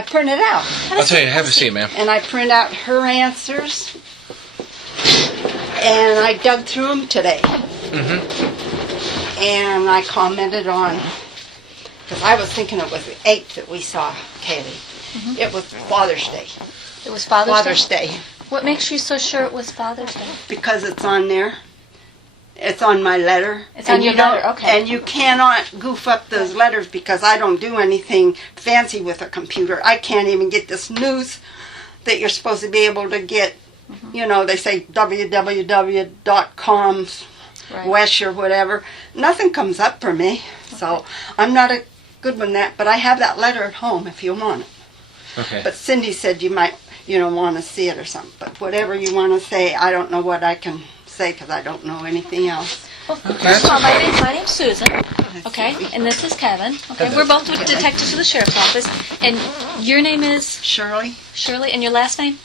I print it out. I'll tell you, have a seat, ma'am. And I print out her answers. And I dug through them today. And I commented on, because I was thinking it was the 8th that we saw Caylee. It was Father's Day. It was Father's Day? Day. What makes you so sure it was Father's Day? Because it's on there. It's on my letter. It's on your letter, okay. And you cannot goof up those letters because I don't do anything fancy with a computer. I can't even get this news that you're supposed to be able to get. You know, they say www.com's Wesh or whatever. Nothing comes up for me. So I'm not a good one that, but I have that letter at home if you want it. Okay. But Cindy said you might, want to see it or something. But whatever you want to say, I don't know what I can say because I don't know anything else. Well, first of all, my name's Susan, okay, and this is Kevin. Okay, we're both detectives of the sheriff's office, and your name is Shirley. Shirley, and your last name?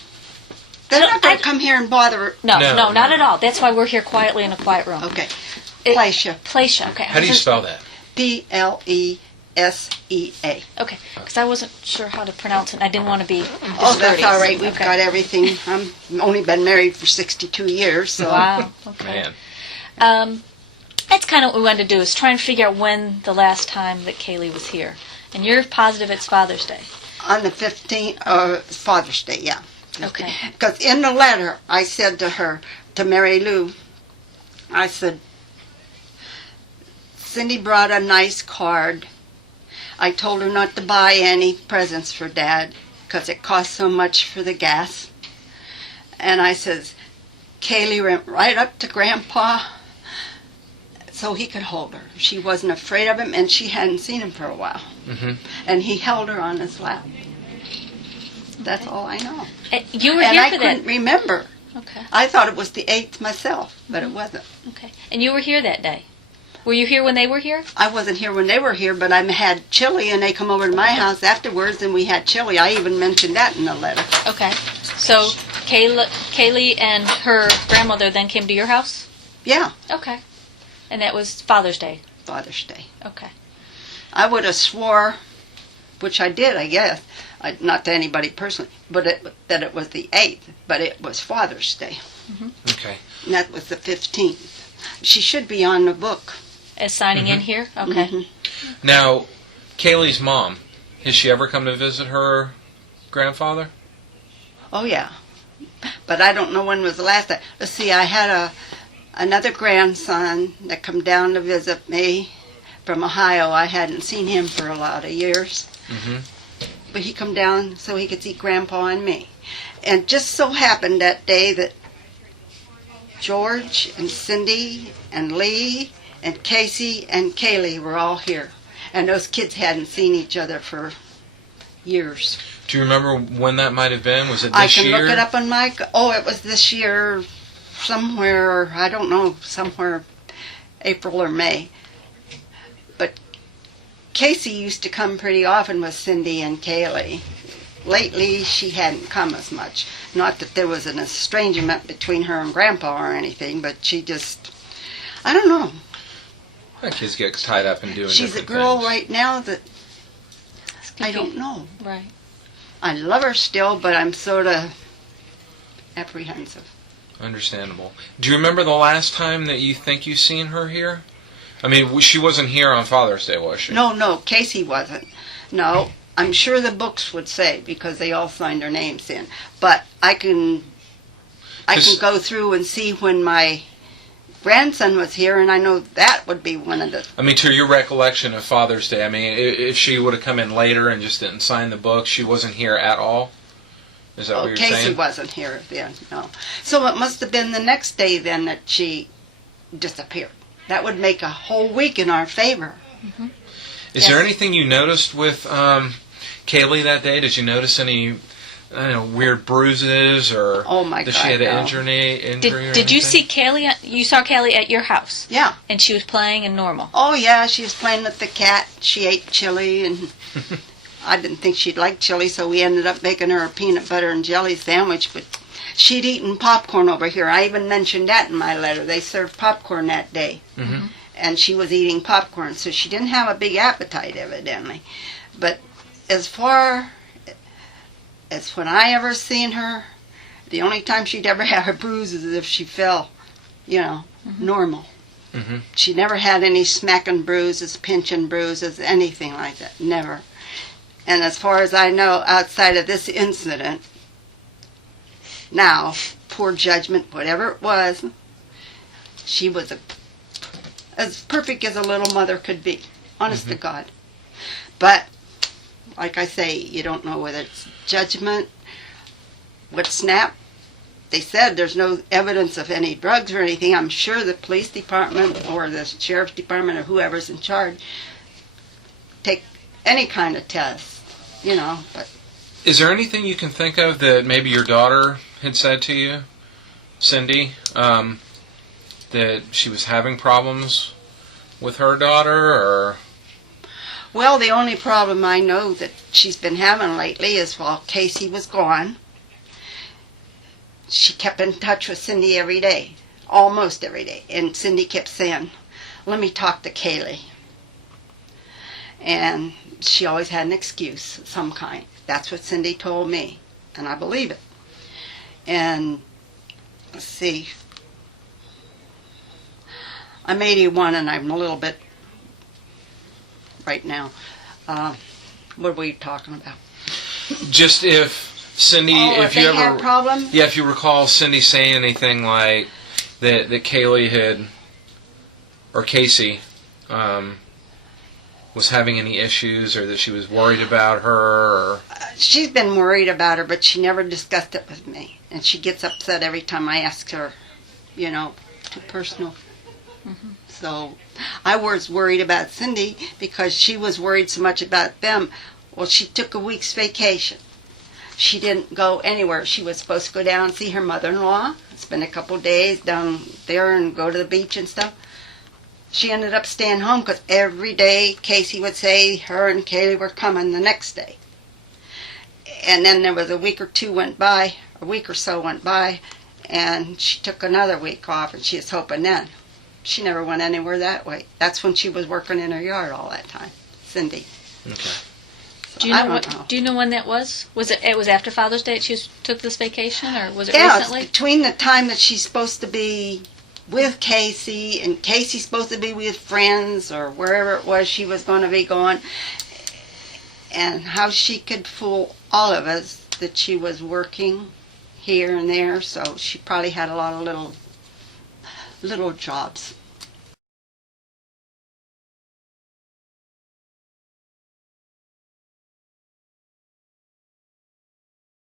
They're not going to come here and bother. No, not at all. That's why we're here quietly in a quiet room. Okay. Plesea. Plesea, okay. How do you spell that? Plesea. Okay, because I wasn't sure how to pronounce it. I didn't want to be discourteous. Oh, that's all right. We've got everything. I'm only been married for 62 years. So. Wow, okay. Man. That's kind of what we wanted to do, is try and figure out when the last time that Caylee was here. And you're positive it's Father's Day. On the 15th, Father's Day, yeah. Okay. Because in the letter, I said to her, to Mary Lou, I said, Cindy brought a nice card. I told her not to buy any presents for Dad because it cost so much for the gas. And I says, Caylee went right up to Grandpa so he could hold her. She wasn't afraid of him, and she hadn't seen him for a while. And he held her on his lap. That's all I know. You were and here I for couldn't that. remember. Okay. I thought it was the 8th myself, but it wasn't. Okay. And you were here that day. Were you here when they were here? I wasn't here when they were here, but I had chili, and they come over to my house afterwards, and we had chili. I even mentioned that in the letter. Okay. So Caylee and her grandmother then came to your house? Yeah. Okay. And that was Father's Day? Father's Day. Okay. I would have swore, which I did, I guess, not to anybody personally, but that it was the 8th, but it was Father's Day. Okay. And that was the 15th. She should be on the book. As signing in here? Okay. Now, Caylee's mom, has she ever come to visit her grandfather? Oh, yeah. But I don't know when was the last time. Let's see, I had another grandson that come down to visit me from Ohio. I hadn't seen him for a lot of years. But he come down so he could see Grandpa and me. And just so happened that day that George and Cindy and Lee and Casey and Caylee were all here. And those kids hadn't seen each other for years. Do you remember when that might have been? Was it this year? I can look it up on my... Oh, it was this year somewhere, I don't know, somewhere April or May. But Casey used to come pretty often with Cindy and Caylee. Lately, she hadn't come as much. Not that there was an estrangement between her and Grandpa or anything, but she just... I don't know. Kids get tied up in doing She's a different girl things. right now that I don't know. Right. I love her still, but I'm sort of apprehensive. Understandable. Do you remember the last time that you think you seen her here? I mean, she wasn't here on Father's Day, was she? No, Casey wasn't. No, I'm sure the books would say, because they all signed their names in. But I can go through and see when my grandson was here, and I know that would be one of the... I mean, to your recollection of Father's Day, I mean, if she would have come in later and just didn't sign the book, she wasn't here at all? Is that what you're Casey saying? Casey wasn't here then, no. So it must have been the next day then that she disappeared. That would make a whole week in our favor. Is there anything you noticed with Caylee that day? Did you notice any weird bruises or did she have an injury or Did anything? you see Caylee? You saw Caylee at your house? Yeah. And she was playing and normal? Oh, yeah, she was playing with the cat. She ate chili, and I didn't think she'd like chili, so we ended up making her a peanut butter and jelly sandwich, but she'd eaten popcorn over here. I even mentioned that in my letter. They served popcorn that day. And she was eating popcorn, so she didn't have a big appetite, evidently. But as far as when I ever seen her, the only time she'd ever have a bruise is if she fell, normal. Mm-hmm. She never had any smacking bruises, pinching bruises, anything like that. Never. And as far as I know, outside of this incident, now, poor judgment, whatever it was, she was as perfect as a little mother could be. Honest to God. But, like I say, you don't know whether it's judgment, what snap. They said there's no evidence of any drugs or anything. I'm sure the police department or the sheriff's department or whoever's in charge take any kind of test, but... Is there anything you can think of that maybe your daughter had said to you, Cindy, that she was having problems with her daughter, or... Well, the only problem I know that she's been having lately is while Casey was gone, she kept in touch with Cindy every day, almost every day. And Cindy kept saying, let me talk to Caylee. And she always had an excuse of some kind. That's what Cindy told me, and I believe it. And, let's see, I'm 81 and I'm a little bit right now. What are we talking about? Just if Cindy, if you ever had problems? Yeah, if you recall Cindy saying anything like that Caylee had, or Casey, was having any issues, or that she was worried about her, or... She's been worried about her, but she never discussed it with me. And she gets upset every time I ask her, too personal. Mm-hmm. So I was worried about Cindy because she was worried so much about them. Well, she took a week's vacation. She didn't go anywhere. She was supposed to go down and see her mother-in-law, spend a couple days down there and go to the beach and stuff. She ended up staying home because every day Casey would say her and Caylee were coming the next day. And then there was a week or so went by, and she took another week off, and she was hoping then. She never went anywhere that way. That's when she was working in her yard all that time, Cindy. Okay. So Do you know when that was? Was it was after Father's Day that she took this vacation, or was it recently? It's between the time that she's supposed to be with Casey and Casey's supposed to be with friends or wherever it was she was going to be going, and how she could fool all of us that she was working here and there. So she probably had a lot of little jobs.